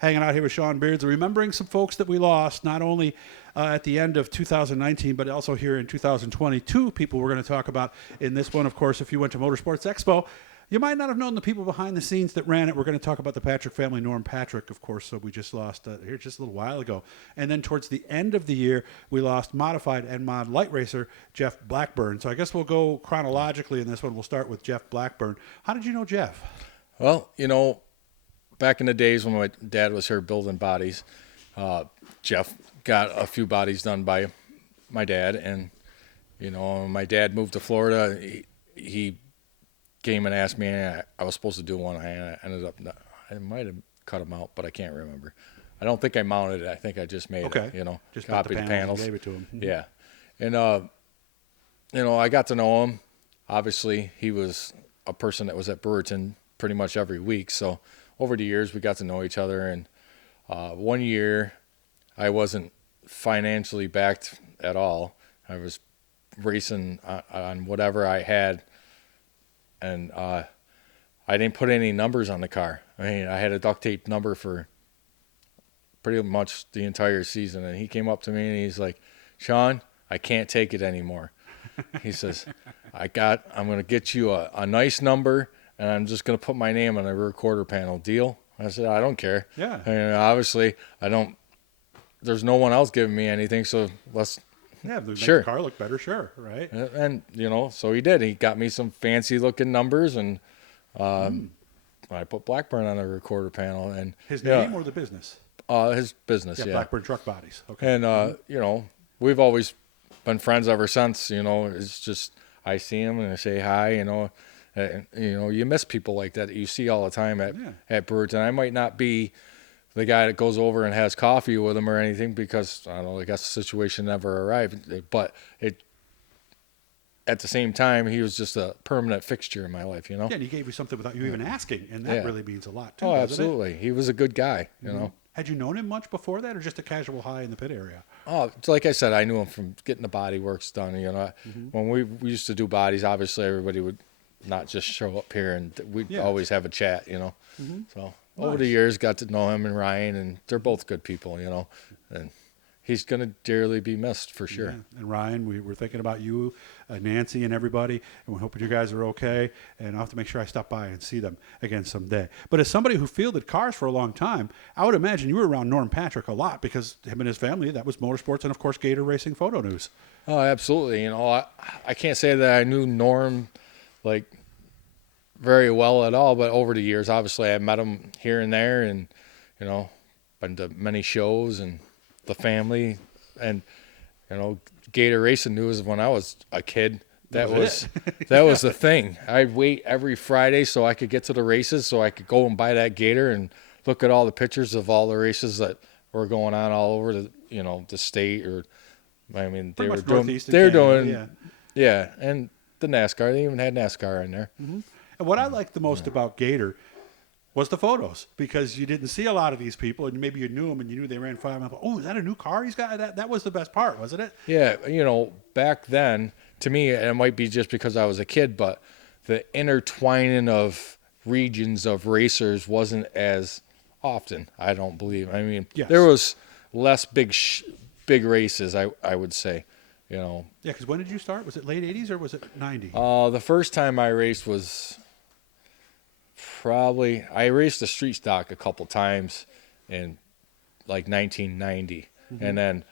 hanging out here with Sean Beardsley, remembering some folks that we lost, not only at the end of 2019, but also here in 2022. People we're going to talk about in this one. Of course, if you went to Motorsports Expo, you might not have known the people behind the scenes that ran it. We're going to talk about the Patrick family, Norm Patrick, of course, so we just lost here just a little while ago. And then towards the end of the year, we lost modified and mod light racer Jeff Blackburn. So I guess we'll go chronologically in this one. We'll start with Jeff Blackburn. How did you know Jeff? Well, back in the days when my dad was here building bodies, Jeff got a few bodies done by my dad. And, when my dad moved to Florida, he came and asked me, and I was supposed to do one. I ended up I might have cut them out, but I can't remember. I don't think I mounted it. I think I just made it, just copied the panels. And gave it to him. Mm-hmm. Yeah. And, I got to know him. Obviously, he was a person that was at Brewerton pretty much every week. So over the years, we got to know each other. And one year, I wasn't financially backed at all. I was racing on whatever I had. And I didn't put any numbers on the car. I mean, I had a duct tape number for pretty much the entire season. And he came up to me and he's like, "Sean, I can't take it anymore." He says, I'm going to get you a nice number, and I'm just going to put my name on a rear quarter panel. Deal? I said, "I don't care." Yeah. And obviously, there's no one else giving me anything, so let's. Yeah, make sure. the car look better, sure, right? And so he did. He got me some fancy-looking numbers, and I put Blackburn on the recorder panel. And his name or the business? His business, yeah. Blackburn Truck Bodies. Okay. And, we've always been friends ever since. It's just I see him and I say hi, and, you miss people like that you see all the time at Brewerton. I might not be the guy that goes over and has coffee with him or anything because, I don't know, I guess the situation never arrived. But at the same time, he was just a permanent fixture in my life, Yeah, and he gave you something without you even asking, and that really means a lot, too, Oh, doesn't absolutely. He was a good guy, you know. Had you known him much before that, or just a casual high in the pit area? Oh, like I said, I knew him from getting the body works done, When we used to do bodies, obviously everybody would not just show up here, and we'd always have a chat, So over the years, got to know him and Ryan, and they're both good people, and he's going to dearly be missed for sure. Yeah. And Ryan, we were thinking about you, Nancy, and everybody, and we're hoping you guys are okay. And I'll have to make sure I stop by and see them again someday. But as somebody who fielded cars for a long time, I would imagine you were around Norm Patrick a lot because him and his family, that was motorsports and, of course, Gator Racing Photo News. Oh, absolutely. I can't say that I knew Norm, very well at all, but over the years, obviously, I met him here and there and, been to many shows and the family and, Gator Racing News when I was a kid. That was the thing. I'd wait every Friday so I could get to the races so I could go and buy that Gator and look at all the pictures of all the races that were going on all over the state or, and the NASCAR. They even had NASCAR in there. Mm-hmm. And what I liked the most about Gator was the photos, because you didn't see a lot of these people, and maybe you knew them and you knew they ran 5 miles. Oh, is that a new car he's got? That was the best part, wasn't it? Yeah, back then, to me, it might be just because I was a kid, but the intertwining of regions of racers wasn't as often, I don't believe. There was less big races, I would say. Yeah, because when did you start? Was it late 80s or was it 90? The first time I raced was I raced the street stock a couple times in 1990, and then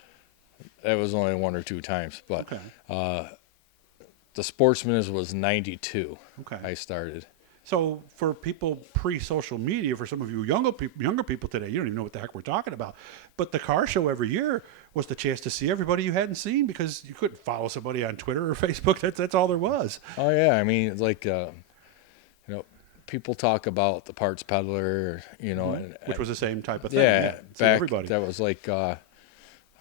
that was only 1 or 2 times. But the Sportsman's was 92. Okay, I started. So for people pre-social media, for some of you younger people today, you don't even know what the heck we're talking about. But the car show every year was the chance to see everybody you hadn't seen because you couldn't follow somebody on Twitter or Facebook. That's all there was. Oh yeah, people talk about the parts peddler, which was the same type of thing. Yeah, back everybody. That was I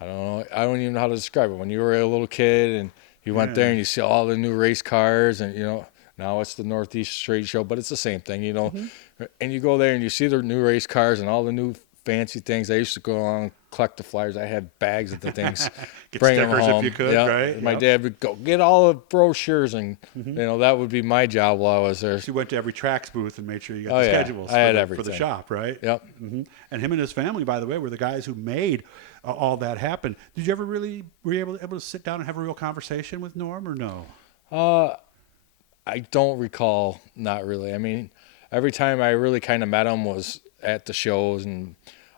don't know. I don't even know how to describe it. When you were a little kid and you went there and you see all the new race cars and now it's the Northeast Trade Show, but it's the same thing, and you go there and you see the new race cars and all the new fancy things. I used to go along and collect the flyers. I had bags of the things, Get bring them stickers if home. you could, Yep. right? My Yep. dad would go get all the brochures, and that would be my job while I was there. You went to every tracks booth and made sure you got Oh, the yeah. schedules I had for everything. the shop, right? Yep. And him and his family, by the way, were the guys who made all that happen. Did you ever were you able to sit down and have a real conversation with Norm, or no? I don't recall. Not really. I mean, every time I really kind of met him was at the shows, and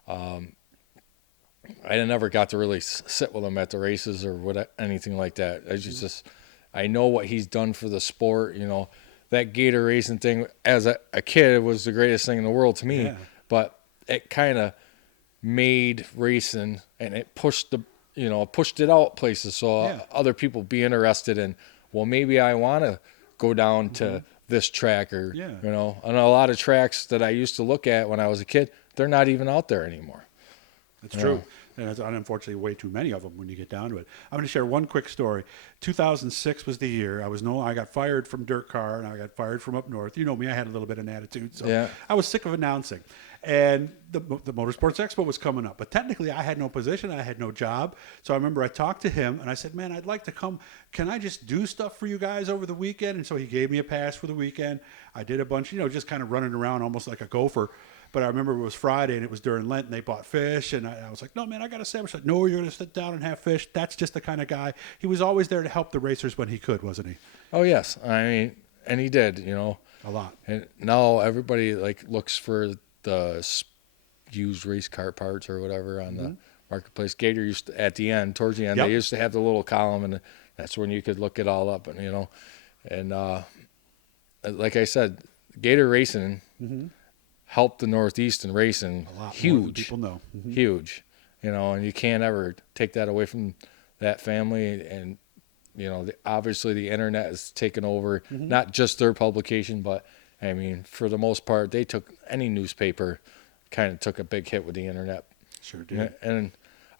I never got to really sit with him at the races or anything like that. I just I know what he's done for the sport. That gator racing thing as a kid was the greatest thing in the world to me. Yeah. But it kind of made racing, and it pushed it out places, so Yeah. other people be interested in. Well, maybe I want to go down to this track, or Yeah. and a lot of tracks that I used to look at when I was a kid, they're not even out there anymore. It's true. And it's unfortunately way too many of them when you get down to it. I'm going to share one quick story. 2006 was the year. I got fired from Dirt Car, and I got fired from up north. You know me, I had a little bit of an attitude, so Yeah. I was sick of announcing. And the Motorsports Expo was coming up, but technically I had no position, I had no job. So I remember I talked to him, and I said, "Man, I'd like to come. Can I just do stuff for you guys over the weekend?" And so he gave me a pass for the weekend. I did a bunch, just kind of running around almost like a gopher. But I remember it was Friday, and it was during Lent, and they bought fish. And I was like, "No, man, I got a sandwich." I said, "No, you're going to sit down and have fish." That's just the kind of guy. He was always there to help the racers when he could, wasn't he? Oh yes, I mean, and he did. A lot. And now everybody looks for the used race car parts or whatever on the marketplace. Gator used to, at the end, towards the end, Yep. they used to have the little column, and that's when you could look it all up. And like I said, Gator racing helped the Northeast in racing. A lot more than huge, people know. huge. And you can't ever take that away from that family. And obviously the internet has taken over, not just their publication, but I mean, for the most part, they took any newspaper, kind of took a big hit with the internet. Sure did. And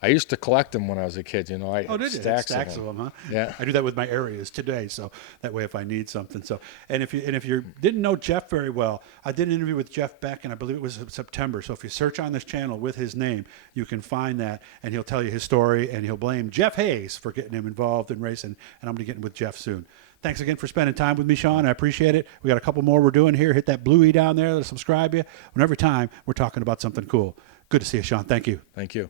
I used to collect them when I was a kid. I Oh, had did you? stacks Stacks of of them. them, huh? Yeah. I do that with my areas today, so that way if I need something. So, and if you didn't know Jeff very well, I did an interview with Jeff Beck, and I believe it was September. So if you search on this channel with his name, you can find that, and he'll tell you his story, and he'll blame Jeff Hayes for getting him involved in racing. And I'm going to get in with Jeff soon. Thanks again for spending time with me, Sean. I appreciate it. We got a couple more we're doing here. Hit that bluey down there to subscribe you. And every time we're talking about something cool. Good to see you, Sean. Thank you. Thank you.